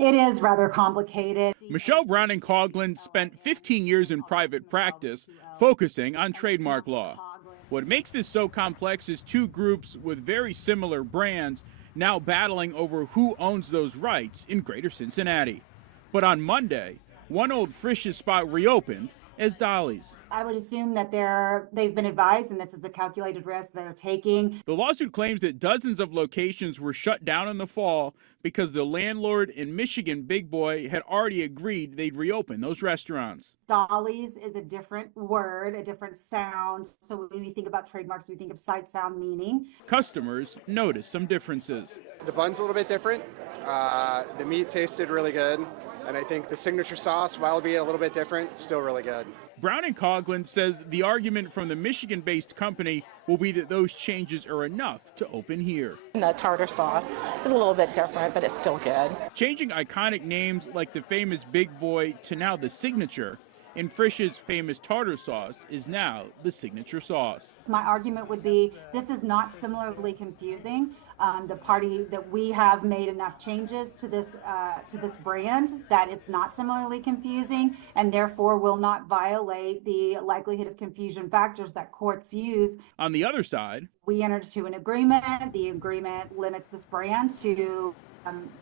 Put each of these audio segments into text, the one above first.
It is rather complicated. Michelle Browning-Coughlin spent 15 years in private practice focusing on trademark law. What makes this so complex is two groups with very similar brands now battling over who owns those rights in Greater Cincinnati. But on Monday, one old Frisch's spot reopened as Dolly's. I would assume that they've been advised, and this is a calculated risk they're taking. The lawsuit claims that dozens of locations were shut down in the fall because the landlord in Michigan, Big Boy, had already agreed they'd reopen those restaurants. Dolly's is a different word, a different sound. So when we think about trademarks, we think of sight, sound, meaning. Customers notice some differences. The bun's a little bit different. The meat tasted really good. And I think the signature sauce, while being a little bit different, still really good. Browning-Coughlin says the argument from the Michigan-based company will be that those changes are enough to open here. The tartar sauce is a little bit different, but it's still good. Changing iconic names like the famous Big Boy to now the signature, and Frisch's famous tartar sauce is now the signature sauce. My argument would be this is not similarly confusing. The party that we have made enough changes to this brand that it's not similarly confusing, and therefore will not violate the likelihood of confusion factors that courts use. On the other side, we entered into an agreement. The agreement limits this brand to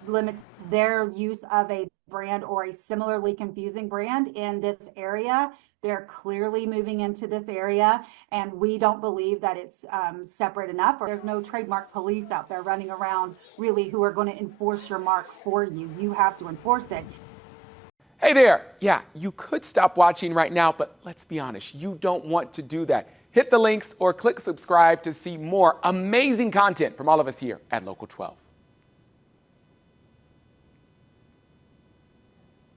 limits their use of a brand or a similarly confusing brand in this area. They're clearly moving into this area, and we don't believe that it's separate enough. Or there's no trademark police out there running around really who are going to enforce your mark for you. You have to enforce it. Hey there. Yeah, you could stop watching right now, but let's be honest, you don't want to do that. Hit the links or click subscribe to see more amazing content from all of us here at Local 12.